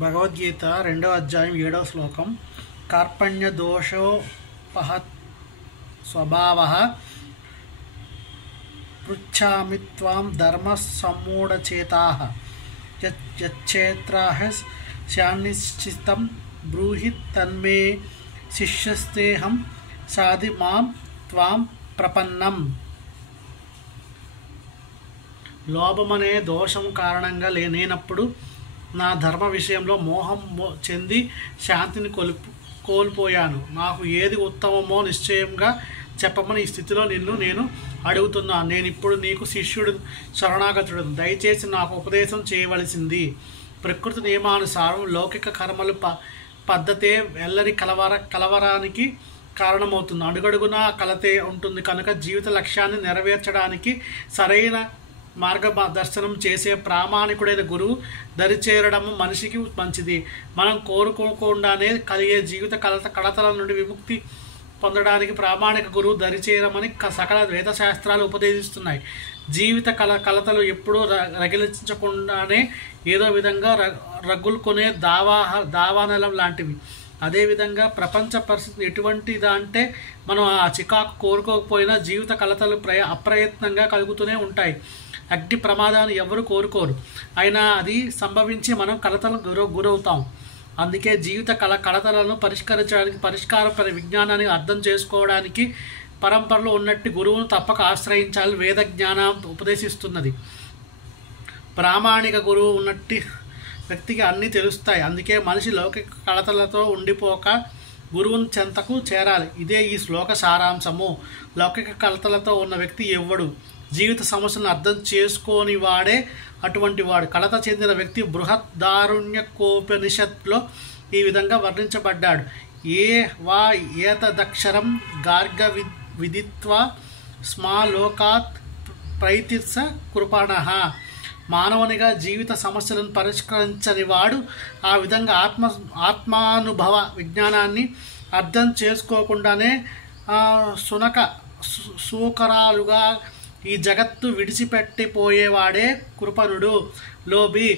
భగవద్గీత 2వ అధ్యాయం 7వ శ్లోకం. కార్పణ్య దోషోపహత్ స్వభావః పృచ్ఛామి త్వాం ధర్మ సమ్మూఢచేతాః యచ్చేత్రాః శాన్నిశ్చితం బ్రూహి తన్మే శిష్యస్తేహం సాధి మాం త్వాం ప్రపన్నం. లోభమనే దోషం కారణంగా లేనప్పుడు నా ధర్మ విషయంలో మోహం చెంది శాంతిని కోల్పోయాను. నాకు ఏది ఉత్తమమో నిశ్చయంగా చెప్పమని ఈ స్థితిలో నేను అడుగుతున్నాను. నేను ఇప్పుడు నీకు శిష్యుడు శరణాగతుడు. దయచేసి నాకు ఉపదేశం చేయవలసింది. ప్రకృతి నియమానుసారం లౌకిక కర్మలు పద్ధతే ఎల్లరి కలవరానికి కారణమవుతుంది. అడుగడుగునా కలతే ఉంటుంది కనుక జీవిత లక్ష్యాన్ని నెరవేర్చడానికి సరైన మార్గదర్శనం చేసే ప్రామాణికుడైన గురువు దరిచేరడం మనిషికి మంచిది. మనం కోరుకోకుండానే కలిగే జీవిత కలతల నుండి విముక్తి పొందడానికి ప్రామాణిక గురువు దరిచేరమని సకల వేదశాస్త్రాలు ఉపదేశిస్తున్నాయి. జీవిత కలతలు ఎప్పుడూ రగిలించకుండానే ఏదో విధంగా రగులుకొనే దావానలం లాంటివి. అదేవిధంగా ప్రపంచ పరిస్థితి ఎటువంటిదంటే మనం ఆ చికాకు కోరుకోకపోయినా జీవిత కలతలు అప్రయత్నంగా కలుగుతూనే ఉంటాయి. అగ్ని ప్రమాదాన్ని ఎవరు కోరుకోరు, అయినా అది సంభవించి మనం కలతలకు గురవుతాం. అందుకే జీవిత కలతలను పరిష్కరించడానికి పరిష్కార విజ్ఞానాన్ని అర్థం చేసుకోవడానికి పరంపరలో ఉన్నట్టు గురువును తప్పక ఆశ్రయించాలి వేద జ్ఞానం ఉపదేశిస్తున్నది. ప్రామాణిక గురువు ఉన్నట్టి వ్యక్తికి అన్నీ తెలుస్తాయి. అందుకే మనిషి లౌకిక కలతలతో ఉండిపోక గురువుని చెంతకు చేరాలి. ఇదే ఈ శ్లోక సారాంశము. లౌకిక కలతలతో ఉన్న వ్యక్తి ఎవ్వడు జీవిత సమస్యలను అర్థం చేసుకోని వాడే అటువంటి వాడు. కలత చెందిన వ్యక్తి బృహదారణ్యకోపనిషత్తులో ఈ విధంగా వర్ణించబడ్డాడు. ఏతదక్షరం గార్గ విదిత్వా స్మాలోకాత్ ప్రైతిర్స కృపణః. మానవునిగా జీవిత సమస్యలను పరిష్కరించని వాడు ఆ విధంగా ఆత్మానుభవ విజ్ఞానాన్ని అర్థం చేసుకోకుండానే సూకరాలుగా ఈ జగత్తు విడిచిపెట్టిపోయేవాడే కృపణుడు, లోభి.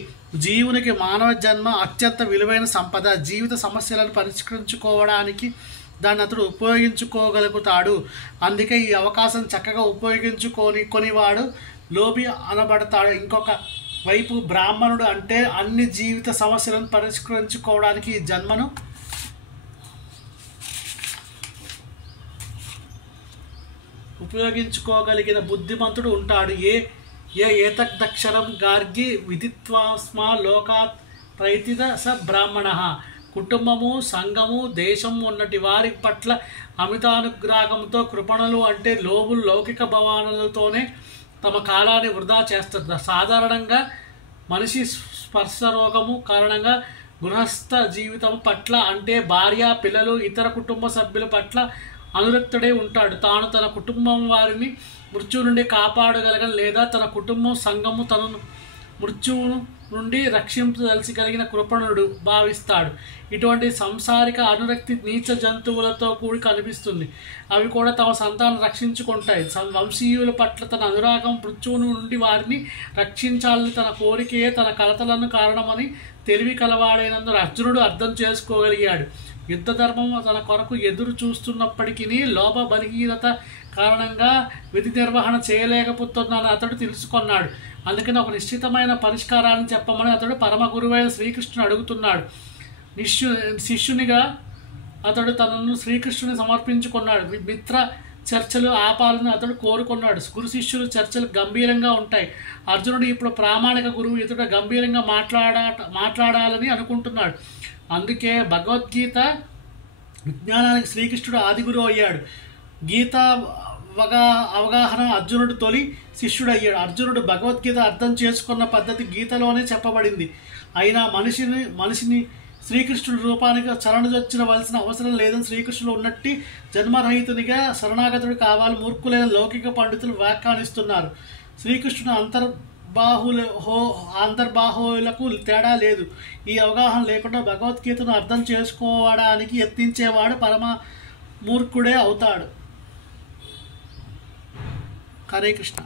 జీవునికి మానవ జన్మ అత్యంత విలువైన సంపద. జీవిత సమస్యలను పరిష్కరించుకోవడానికి దాన్ని అతడు ఉపయోగించుకోగలుగుతాడు. అందుకే ఈ అవకాశం చక్కగా కొనివాడు లోభి అనబడతాడు. ఇంకొక వైపు బ్రాహ్మణుడు అంటే అన్ని జీవిత సమస్యలను పరిష్కరించుకోవడానికి ఈ జన్మను ఉపయోగించుకోగలిగిన బుద్ధిమంతుడు ఉంటాడు. ఏతదక్షరం గార్గి విదిత్వాస్మా లోకాత్ ప్రైతిద స బ్రాహ్మణ. కుటుంబము, సంఘము, దేశం ఉన్నటి వారి పట్ల అమితానుగ్రాహంతో కృపణలు అంటే లోబులు లౌకిక భావనలతోనే తమ కాలాన్ని వృధా చేస్తారు. సాధారణంగా మనిషి స్పర్శరోగము కారణంగా గృహస్థ జీవితం పట్ల అంటే భార్య, పిల్లలు, ఇతర కుటుంబ సభ్యుల పట్ల అనురక్తుడై ఉంటాడు. తాను తన కుటుంబం వారిని మృత్యువు నుండి కాపాడగలగని లేదా తన కుటుంబం, సంఘము తనను మృత్యువు నుండి రక్షించదలసిగలిగిన కృపణుడు భావిస్తాడు. ఇటువంటి సంసారిక అనురక్తి నీచ జంతువులతో కూడి కనిపిస్తుంది. అవి కూడా తమ సంతానం రక్షించుకుంటాయి. వంశీయుల పట్ల తన అనురాగం మృత్యువు నుండి వారిని రక్షించాలని తన కోరికే తన కలతలను కారణమని తెలివి కలవాడైనందున అర్జునుడు అర్థం చేసుకోగలిగాడు. యుద్ధ ధర్మం తన కొరకు ఎదురు చూస్తున్నప్పటికీ లోభ బలహీనత కారణంగా విధి నిర్వహణ చేయలేకపోతున్నానని అతడు తెలుసుకున్నాడు. అందుకని ఒక నిశ్చితమైన పరిష్కారాన్ని చెప్పమని అతడు పరమ గురువైన శ్రీకృష్ణుని అడుగుతున్నాడు. శిష్యునిగా అతడు తనను శ్రీకృష్ణుని సమర్పించుకున్నాడు. మిత్ర చర్చలు ఆపాలని అతడు కోరుకున్నాడు. గురు శిష్యులు చర్చలు గంభీరంగా ఉంటాయి. అర్జునుడు ఇప్పుడు ప్రామాణిక గురువు ఎదుట గంభీరంగా మాట్లాడాలని అనుకుంటున్నాడు. అందుకే భగవద్గీత విజ్ఞానానికి శ్రీకృష్ణుడు ఆదిగురువు అయ్యాడు. గీత అవగాహన అర్జునుడు తొలి శిష్యుడు అయ్యాడు. అర్జునుడు భగవద్గీత అర్థం చేసుకున్న పద్ధతి గీతలోనే చెప్పబడింది. అయినా మనిషిని శ్రీకృష్ణుడి రూపానికి శరణుజొచ్చవలసిన అవసరం లేదని శ్రీకృష్ణుడు ఉన్నట్టి జన్మరహితునిగా శరణాగతుడు కావాలి మూర్ఖులైన లౌకిక పండితులు వ్యాఖ్యానిస్తున్నారు. శ్రీకృష్ణుడు అంతర్బాహువులకు తేడా లేదు. ఈ అవగాహన లేకుండా భగవద్గీతను అర్థం చేసుకోవడానికి యత్నించేవాడు పరమ మూర్ఖుడే అవుతాడు. హరే కృష్ణ.